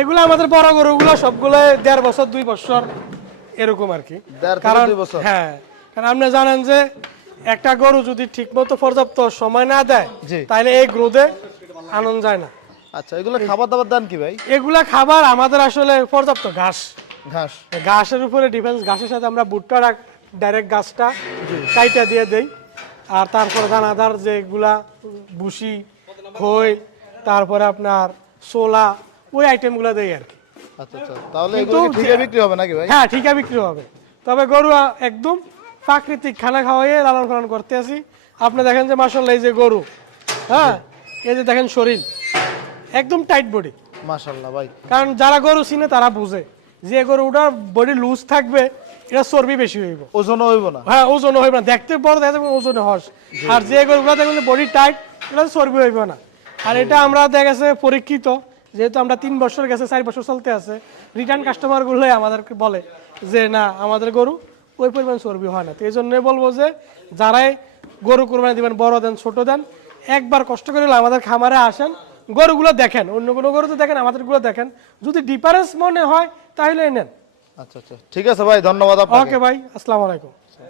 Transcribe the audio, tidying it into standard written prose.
এগুলো আমাদের বড় গরুগুলো সবগুলো 1.5 বছর 2 বছর এরকম আর কি। কারণ 2 বছর। হ্যাঁ, কারণ আপনি জানেন যে একটা গরু যদি ঠিকমতো পর্যাপ্ত সময় না দেয় জি। তাহলে এই গ্রোথে আনন্দ যায় না। আচ্ছা, এগুলো খাবার দাবার দেন কি ভাই? এগুলা খাবার আমাদের আসলে পর্যাপ্ত ঘাস, ঘাস। ঘাসের উপরে ডিফেন্স, ঘাসের সাথে আমরা ভুট্টা ডাইরেক্ট গাছটা কাইটা দিয়ে দেই। আর তারপরে দানাদার যেগুলা ভুসি, খই, তারপরে আপনার ছোলা, ওই আইটেমগুলো দেই আর কি। আচ্ছা আচ্ছা, তাহলে কিন্তু এগুলো কি ঠিকা বিক্রি হবে নাকি ভাই? হ্যাঁ, ঠিকা বিক্রি হবে। তবে গরু একদম প্রাকৃতিক খানা খাওয়াইয়ে লালন পালন করতে আছি। আপনি দেখেন যে মাশাআল্লাহ এই যে গরু, হ্যাঁ, এই যে দেখেন শরীর একদম টাইট বডি। মাশাআল্লাহ ভাই। কারণ যারা গরু চিনে তারা বুঝে যে গরুটার বডি লুজ থাকবে, এটা চর্বি বেশি হইব, ওজন হইব না। হ্যাঁ ওজন হইব না, দেখতে বড় দেখা যাবে ওজনে হস। আর যে গরুগুলো দেখবেন বডি টাইট, এটা চর্বি হইব না। আর এটা আমরা দেখা গেছে পরীক্ষিত, যেহেতু আমরা 3 বছর গেছে, 4 বছর চলতে আছে, রিটার্ন কাস্টমার গুলো আমাদেরকে বলে যে না আমাদের গরু ওই পরিমাণ চর্বি হয় না। তো এই জন্যই বলবো যে যারাই গরু কোরবানি দিবেন, বড় দেন ছোট দেন, একবার কষ্ট করে হলে আমাদের খামারে আসেন, গরুগুলো দেখেন, অন্য কোনো গরু তো দেখেন, আমাদেরগুলো দেখেন, যদি ডিফারেন্স মনে হয় তাহলে নেন। আচ্ছা আচ্ছা, ঠিক আছে ভাই, ধন্যবাদ আপনাকে। ওকে ভাই, আসসালামু আলাইকুম।